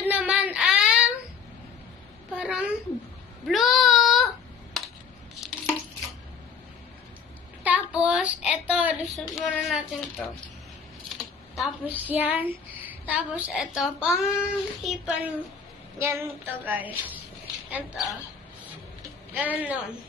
Yun naman ang parang blue. Tapos, eto, lusot muna natin to. Tapos yan. Tapos, eto, pang hipan yan to, guys. Ito. Ganon.